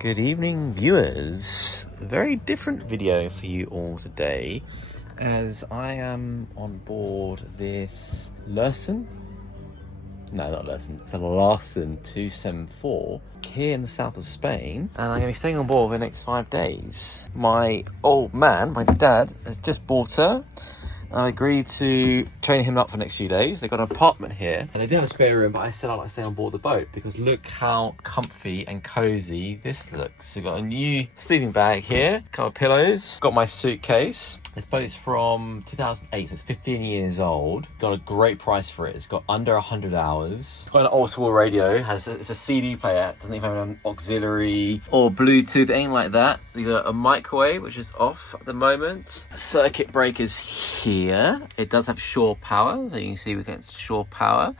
Good evening, viewers. A very different video for you all today, as I am on board this Larsen. No, not Larsen. It's a Larsen 274 here in the south of Spain, and I'm going to be staying on board for the next 5 days. My old man, my dad, has just bought her. I agreed to train him up for the next few days. They've got an apartment here, and they do have a spare room, but I said I'd like to stay on board the boat because look how comfy and cozy this looks. So we've got a new sleeping bag here, a couple of pillows, got my suitcase. This boat's from 2008, so it's 15 years old. Got a great price for it. It's got under 100 hours. It's got an old-school radio. It's a CD player. It doesn't even have an auxiliary or Bluetooth, anything like that. You got a microwave, which is off at the moment. Circuit breakers here. It does have shore power, so you can see we get shore power.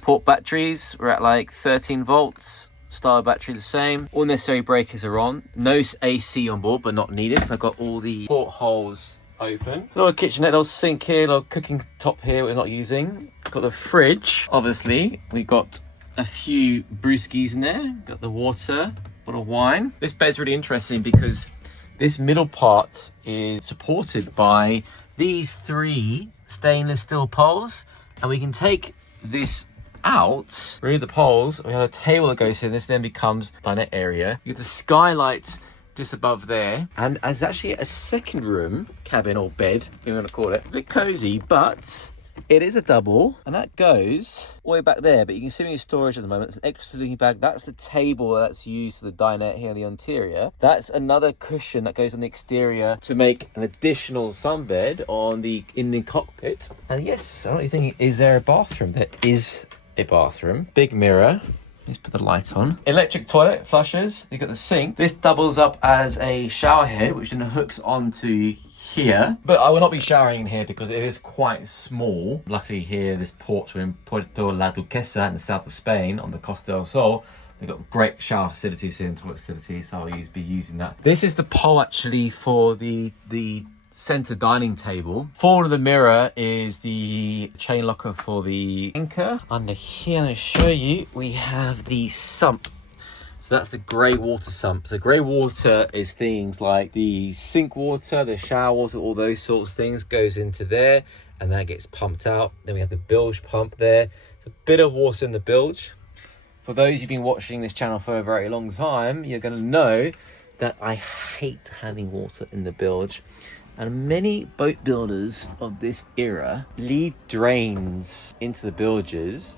Port batteries, we're at like 13 volts. Star battery the same. All necessary breakers are on. No AC on board, but not needed because I've got all the portholes open. Little kitchenette, little sink here, little cooking top here we're not using. Got the fridge, obviously. We got a few brewskis in there. Got the water, bottle of wine. This bed's really interesting because this middle part is supported by these 3 stainless steel poles, and we can take this out, remove the poles, we have a table that goes in. This then becomes dinette area. You get the skylight just above there, and there's actually a second room, cabin or bed, if you want to call it. A bit cozy, but it is a double, and that goes all the way back there, but you can see me in storage at the moment. It's an extra sleeping bag. That's the table that's used for the dinette here in the interior. That's another cushion that goes on the exterior to make an additional sunbed in the cockpit. And yes, I don't know what you're thinking, is there a bathroom? There is a bathroom. Big mirror. Let's put the light on. Electric toilet, flushes. You've got the sink. This doubles up as a shower head, which then hooks onto here. But I will not be showering in here because it is quite small. Luckily here, this port, we're in Puerto La Duquesa in the south of Spain on the Costa del Sol. They've got great shower facilities here and toilet facilities, so I'll be using that. This is the pole actually for the center dining table. Forward of the mirror is the chain locker for the anchor. Under here, I'm going to show you, we have the sump. So that's the grey water sump. So grey water is things like the sink water, the shower water, all those sorts of things goes into there, and that gets pumped out. Then we have the bilge pump there. It's a bit of water in the bilge. For those who've been watching this channel for a very long time, you're going to know that I hate having water in the bilge. And many boat builders of this era lead drains into the bilges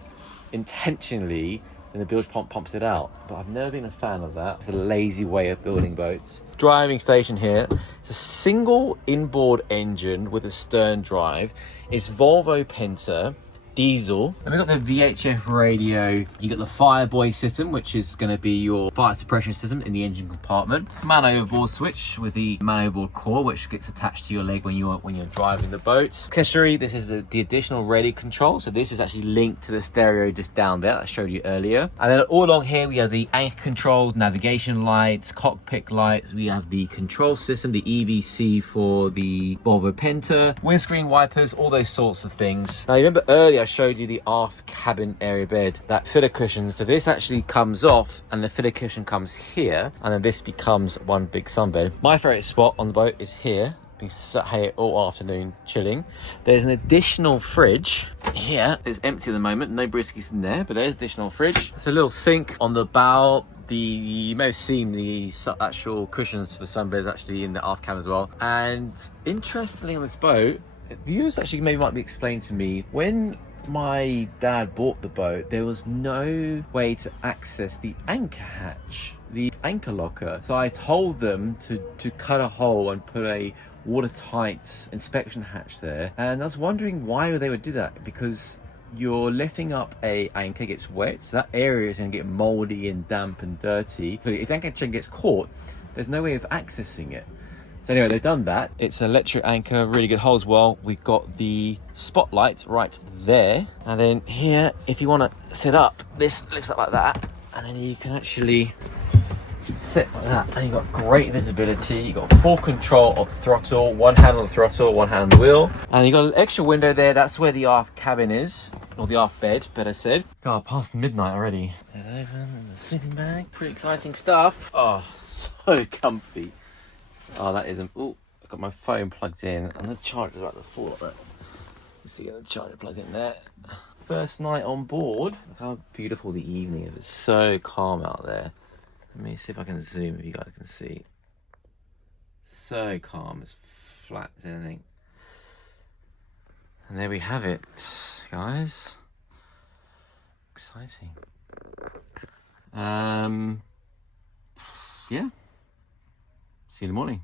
intentionally, and the bilge pump pumps it out. But I've never been a fan of that. It's a lazy way of building boats. Driving station here. It's a single inboard engine with a stern drive. It's Volvo Penta. Diesel. And we've got the VHF radio. You got the Fireboy system, which is going to be your fire suppression system in the engine compartment. Man overboard switch with the man overboard core, which gets attached to your leg when you're driving the boat. Accessory, this is the additional radio control. So this is actually linked to the stereo just down there that I showed you earlier. And then all along here, we have the anchor controls, navigation lights, cockpit lights. We have the control system, the EVC for the Volvo Penta, windscreen wipers, all those sorts of things. Now, you remember earlier I showed you the aft cabin area bed, that filler cushion. So this actually comes off and the filler cushion comes here, and then this becomes one big sunbed. My favorite spot on the boat is here. Been sat here all afternoon chilling. There's an additional fridge here. It's empty at the moment, no briskies in there, but there's additional fridge. It's a little sink on the bow. You may have seen the actual cushions for sunbeds actually in the aft cabin as well. And interestingly on this boat, viewers actually maybe might be explained to me, when my dad bought the boat, there was no way to access the anchor hatch, the anchor locker. So I told them to cut a hole and put a watertight inspection hatch there. And I was wondering why they would do that, because you're lifting up a anchor, gets wet, so that area is going to get moldy and damp and dirty. So if the anchor chain gets caught, there's no way of accessing it. So anyway, they've done that. It's an electric anchor, really good hole as well. We've got the spotlight right there. And then here, if you want to sit up, this lifts up like that. And then you can actually sit like that. And you've got great visibility. You've got full control of the throttle, one hand on the throttle, one hand on the wheel. And you've got an extra window there. That's where the aft cabin is. Or the aft bed, better said. God, past midnight already. There's open and the sleeping bag. Pretty exciting stuff. Oh, so comfy. Oh, that isn't. Oh, I've got my phone plugged in and the charger's about to fall off it. Let's see, the charger plugged in there. First night on board. Look how beautiful the evening is. It's so calm out there. Let me see if I can zoom if you guys can see. So calm, as flat as anything. And there we have it, guys. Exciting. Yeah. See you in the morning.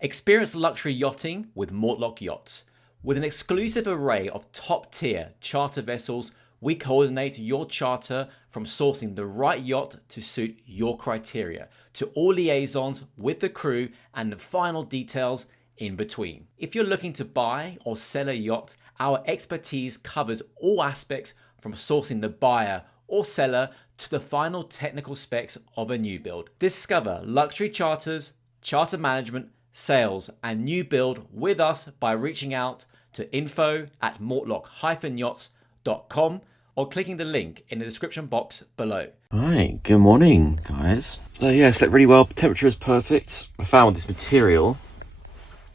Experience luxury yachting with Morlock Yachts. With an exclusive array of top-tier charter vessels, we coordinate your charter from sourcing the right yacht to suit your criteria, to all liaisons with the crew and the final details in between. If you're looking to buy or sell a yacht, our expertise covers all aspects from sourcing the buyer or seller to the final technical specs of a new build. Discover luxury charters, charter management, sales and new build with us by reaching out to info@mortlock-yachts.com or clicking the link in the description box below. Alright, good morning, guys. So yeah, slept really well. Temperature is perfect. I found this material.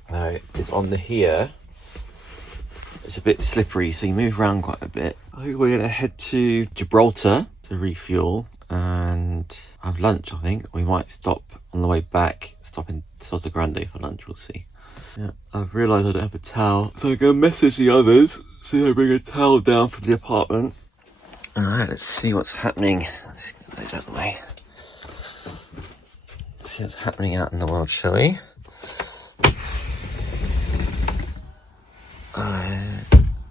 It's on the here. It's a bit slippery, so you move around quite a bit. I think we're gonna head to Gibraltar to refuel and have lunch. I think we might stop on the way back, stop in Soto Grande for lunch. We'll see. Yeah, I've realised I don't have a towel, so I'm gonna message the others, see if I bring a towel down from the apartment. All right, let's see what's happening. Let's get those out of the way. Let's see what's happening out in the world, shall we?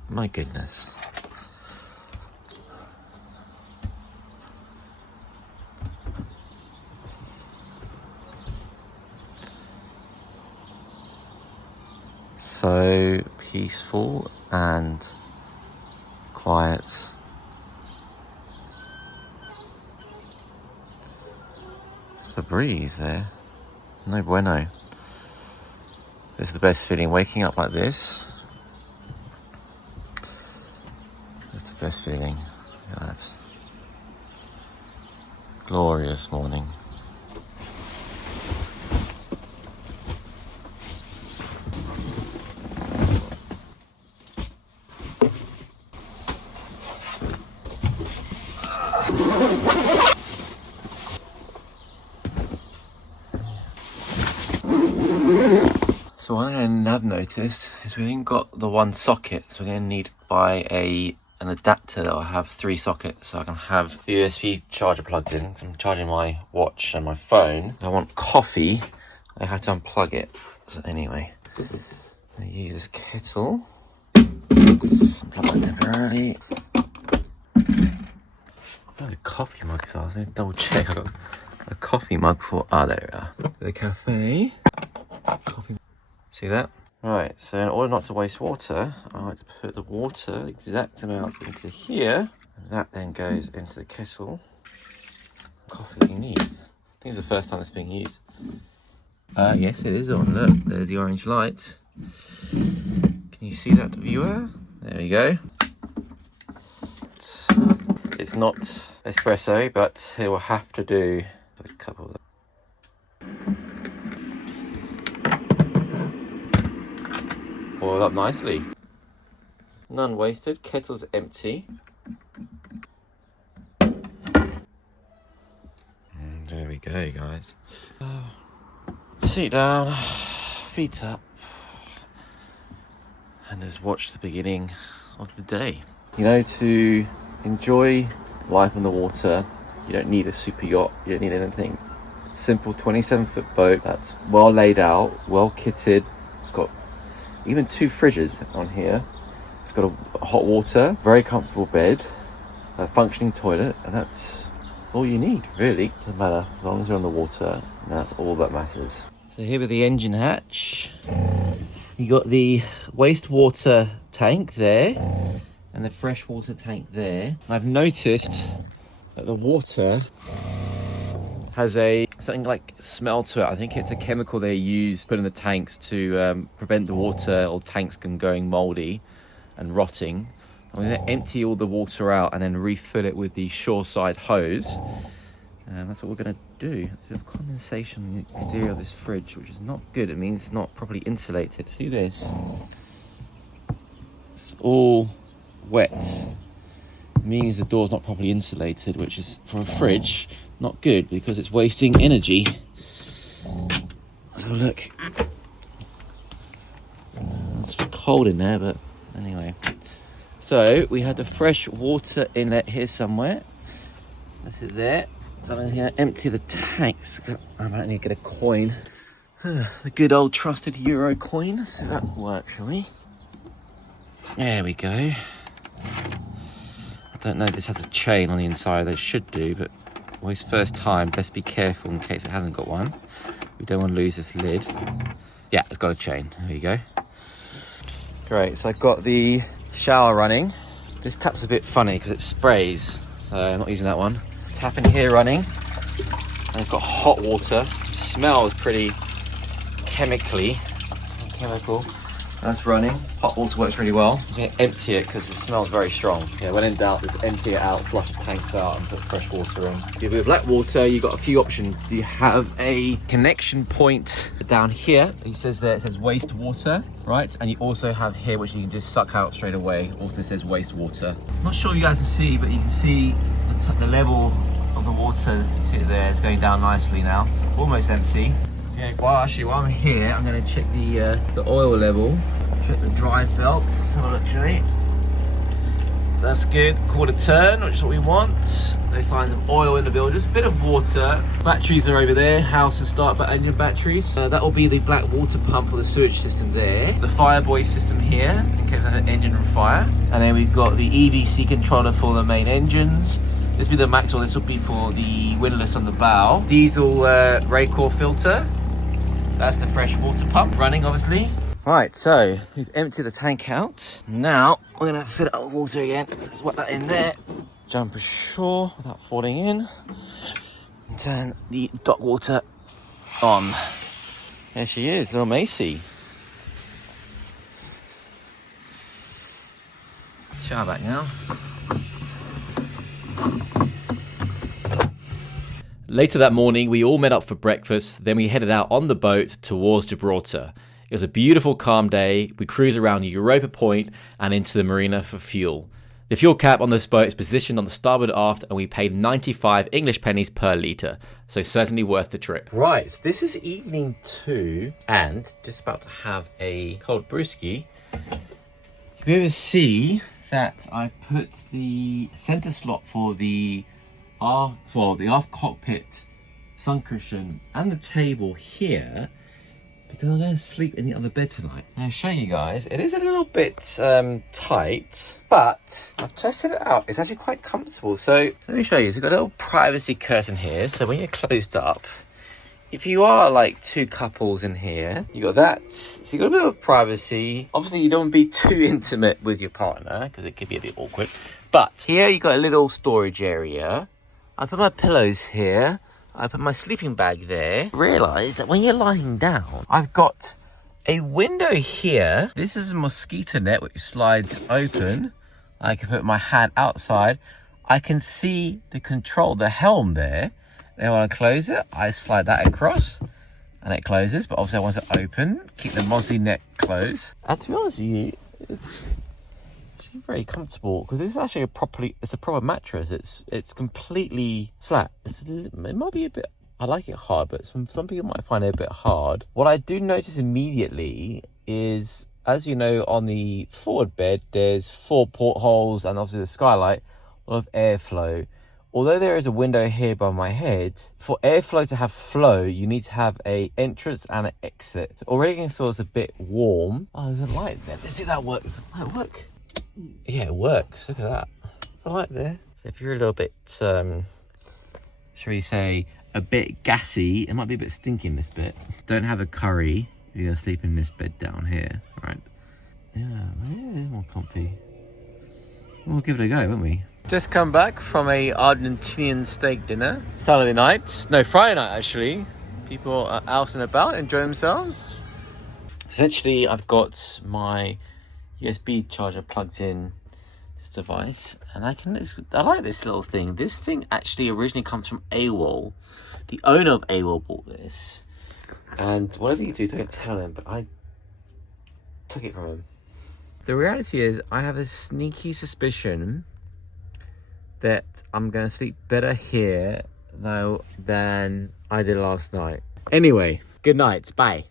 My goodness. So peaceful and quiet. The breeze there. No bueno. This is the best feeling, waking up like this. It's the best feeling. Look at that. Glorious morning. So one thing I've noticed is we ain't got the one socket, so we're going to need to buy an adapter that will have 3 sockets, so I can have the USB charger plugged in. So I'm charging my watch and my phone. If I want coffee, I have to unplug it. So anyway, I use this kettle. Plug that temporarily. Where the coffee mugs are? I need to double check. I got a coffee mug for. Ah, there we are. The cafe. Coffee. See that? Right, so in order not to waste water, I like to put the water, the exact amount, into here. And that then goes into the kettle. Coffee you need. I think it's the first time it's being used. Yes, it is on. Look, there's the orange light. Can you see that, viewer? There we go. It's not espresso, but it will have to do for a couple of them. Boiled up nicely. None wasted. Kettle's empty. And there we go, guys. Sit down, feet up, and just watch the beginning of the day. You know, to enjoy life on the water, you don't need a super yacht. You don't need anything. Simple 27-foot boat that's well laid out, well kitted. It's got even 2 fridges on here. It's got a hot water, very comfortable bed, a functioning toilet, and that's all you need, really. Doesn't matter, as long as you're on the water, and that's all that matters. So here with the engine hatch, you got the wastewater tank there, and the freshwater tank there. I've noticed that the water has something like smell to it. I think it's a chemical they use put in the tanks to prevent the water or tanks from going moldy and rotting. I'm going to empty all the water out and then refill it with the shoreside hose. And that's what we're gonna do. There's a bit of condensation on the exterior of this fridge, which is not good. It means it's not properly insulated. See this? It's all wet. It means the door's not properly insulated, which is, for a fridge, not good because it's wasting energy. Let's have a look. It's cold in there, but anyway. So we have the fresh water inlet here somewhere. That's it there. So I'm going to empty the tanks. I might need to get a coin. The good old trusted euro coin. Let's see if that works, shall we? There we go. I don't know if this has a chain on the inside. It should do, but always first time, best be careful in case it hasn't got one. We don't want to lose this lid. Yeah, it's got a chain. There you go. Great, so I've got the shower running. This tap's a bit funny because it sprays, so I'm not using that one. Tap in here running, and it's got hot water. It smells pretty chemical. That's running. Hot water works really well. I'm going to empty it because the smell's very strong. Yeah, when in doubt, just empty it out, flush the tanks out, and put fresh water in. With black water, you've got a few options. You have a connection point down here. It says there, it says wastewater, right? And you also have here, which you can just suck out straight away. Also says wastewater. I'm not sure you guys can see, but you can see the level of the water. You see it there, it's going down nicely now. It's almost empty. Yeah, well, actually, while I'm here, I'm going to check the oil level. Check the drive belts. Have a look, shall we? That's good. Quarter turn, which is what we want. No signs of oil in the bill. Just a bit of water. Batteries are over there. House and start engine batteries. That will be the black water pump for the sewage system there. The fireboy system here, in case of an engine on fire. And then we've got the EVC controller for the main engines. This will be the Maxwell. This will be for the windlass on the bow. Diesel Raycor filter. That's the fresh water pump running, obviously. Right, so we've emptied the tank out. Now we're gonna fill it up with water again. Let's wet that in there. Jump ashore without falling in. And turn the dock water on. There she is, little Macy. Shower back now. Later that morning, we all met up for breakfast, then we headed out on the boat towards Gibraltar. It was a beautiful, calm day. We cruised around Europa Point and into the marina for fuel. The fuel cap on this boat is positioned on the starboard aft, and we paid 95 English pennies per litre, so certainly worth the trip. Right, so this is evening 2, and just about to have a cold brewski. You'll be able to see that I've put the centre slot for the aft cockpit sun cushion and the table here because I'm going to sleep in the other bed tonight. I'll show you guys. It is a little bit tight, but I've tested it out. It's actually quite comfortable. So let me show you. So we've got a little privacy curtain here. So when you're closed up, if you are like two couples in here, you got that. So you got a bit of privacy. Obviously, you don't want to be too intimate with your partner because it could be a bit awkward. But here you got a little storage area. I put my pillows here. I put my sleeping bag there. Realise that when you're lying down, I've got a window here. This is a mosquito net which slides open. I can put my hand outside. I can see the control, the helm there. And when I close it, I slide that across and it closes. But obviously I want it open. Keep the mozzie net closed. And to be honest with you, it's very comfortable because it's actually it's a proper mattress. It's completely flat. It might be a bit, I like it hard, but some people might find it a bit hard. What I do notice immediately is, as you know, on the forward bed there's 4 portholes and obviously the skylight, a lot of airflow. Although there is a window here by my head, for airflow to have flow, you need to have an entrance and an exit. Already it feels a bit warm. Oh, there's a light there. Let's see if that works. Does that work? Yeah, it works. Look at that. The light there. So if you're a little bit, shall we say, a bit gassy, it might be a bit stinky in this bit. Don't have a curry. You're going to sleep in this bed down here, right? Yeah, it is more comfy. We'll give it a go, won't we? Just come back from a Argentinian steak dinner. Saturday night. No, Friday night, actually. People are out and about, enjoying themselves. Essentially, I've got my USB charger plugged in this device, and I like this little thing. This thing actually originally comes from AWOL. The owner of AWOL bought this, and whatever you do, don't tell him, but I took it from him. The reality is, I have a sneaky suspicion that I'm going to sleep better here, though, than I did last night. Anyway, good night. Bye.